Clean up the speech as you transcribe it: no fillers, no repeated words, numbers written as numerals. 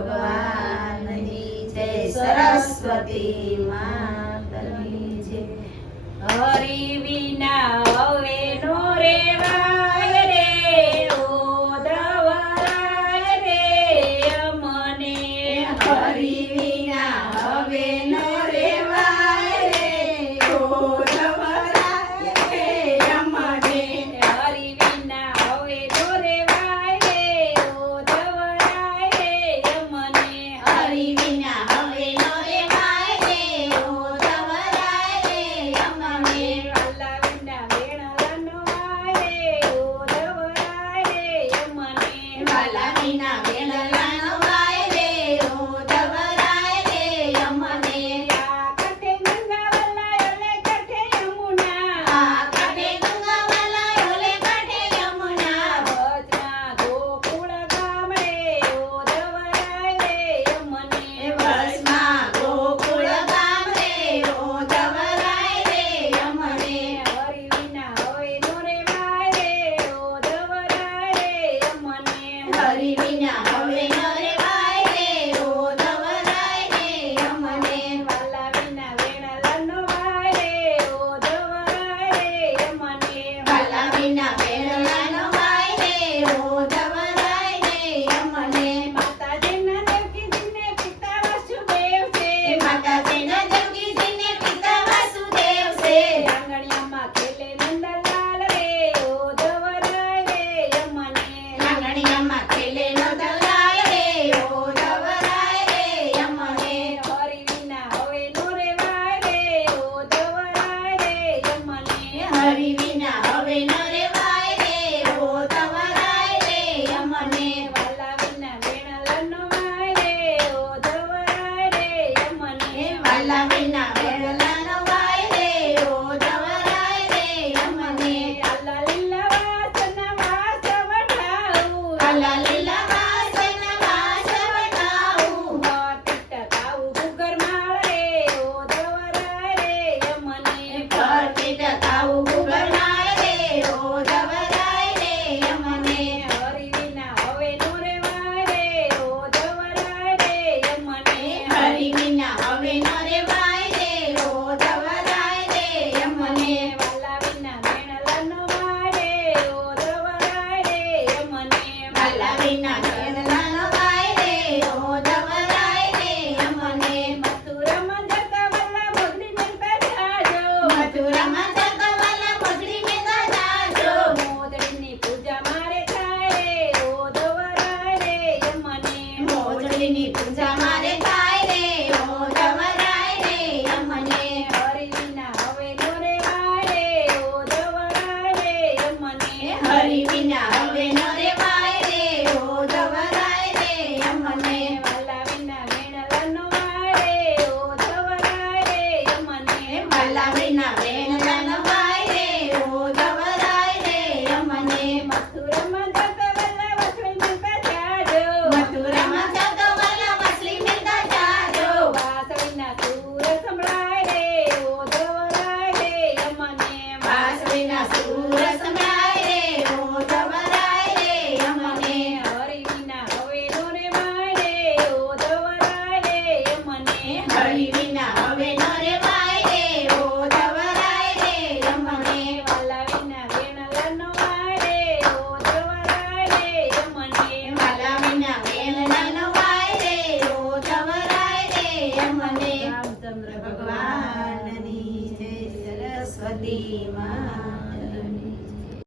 ભગવાનની જય, સરસ્વતી માતની જય. હરી વિના હવે નો રેવાય રે, ઓધવરાય રે અમને. હરી વિના હવે ન રેવાય રે, ઓધવરાય રે અમને. હરી વિના હવે નો રેવાય રે, ઓધવરાય રે અમને. હરી વિના હવે ન રેવાય રે, ઓધવરાય રે અમને. વાલા વિના વેણલાનો વાય રે, ઓધવરાય રે અમને. વાલા વિના વેણલાનો વાય રે, ઓધવરાય રે અમને. આ કાંઠે ગંગાવલા ઓલે કાંઠે યમુના, આ કાંઠે ગંગાવાલા ઓલે કાંઠે યમુના. વચના ગોકુળ ગામ રે, ઓધવરાય રે અમને. વર્ષમાં ગોકુળ ગામ રે, ઓધવરાય રે અમને. હરી વિના હવે નો રેવાય રે, ઓધવરાય રે અમને. હરી વિના હવે ન રેવાય રે, ઓધવરાય રે અમને. વાલા વિના વેણલાનો વાય રે, ઓધવરાય રે અમને. વાલા વિના વેણલાનો વાય રે, ઓધવરાય રે અમને. માતાજીના દેવકીજીને પિતા વાસુદેવ છે, માતાજીના દેવકીજીને પિતા વાસુદેવ છે. આંગણિયામાં ખેલે નંદલાલ રે, ઓધવરાય રે અમને. આંગણિયામાં ખેલે નંદલાલ રે, ઓધવરાય રે અમને. હરી વિના હવે નો રેવાય રે, ઓધવરાય રે અમને. હરી વિના હવે ન રેવાય રે, ઓધવરાય રે અમને. વાલા વિના વેણલાનો વાય રે, ઓધવરાય રે અમને. વાલા વિના વેણલાનો વાય રે, ઓધવરાય રે અમને. આલા લીલા વાસના વાસ વઢાવું, આલા લીલા વાસના વાસ વટાવું. ભટ્ટ તાવું ગુગરમાળ રે, ઓધવરાય રે અમને. ભરતીટ તાવું ગુગરમાળ રે, ઓધવરાય રે અમને. હરી વિના હવે નો રેવાય રે, ઓધવરાય રે અમને. હરી વિના હવે ન રેવાય રે, ઓધવરાય રે અમને. વાલા વિના વેણલાનો વાય રે, ઓધવરાય રે અમને. વાલા વિના વેણલાનો વાય રે, ઓધવરાય રે અમને. મથુરામાં જતા વાલા મોગલી મેલતા જાજો, મથુરામાં જતા વાલા મોગલી મેળા જાજો. મોદડીની પૂજા મારે થાય રે, ઓધવરાય રે અમને. મોજડીની પૂજા મારે થાય રે, ઓધવરાય રે અમને. હરી વિના હવે નો રેવાય રે, ઓધવરાય રે અમને. હરી વિના હવે ન રેવાય રે, ઓધવરાય રે અમને. વાલા વિના વેણલાનો વાય રે, ઓધવરાય રે અમને. વાલા વિના વેણલાનો વાય રે, ઓધવરાય રે અમને. મથુરામાં જતા વાલા વસવી મેલતા જાજો, મથુરામાં જતો વાલા માછલી મેળા જાજો. વાસળીના સૂર સંભળાય રે, ઓધવરાય રે અમને. વાંસળીના સૂર સંભળાય રે, ઓધવરાય રે અમને. હરી વિના હવે નો રેવાય રે, ઓધવરાય રે અમને. હરી વિના હવે ન રેવાય રે, ઓધવરાય રે અમને. વાલા વિના વેણલાનો વાય રે, ઓધવરાય રે અમને. વાલા વિના વેણલાનો વાય રે, ઓધવરાય રે અમને. રામચંદ્ર ભગવાનની જય, સરસ્વતી માં.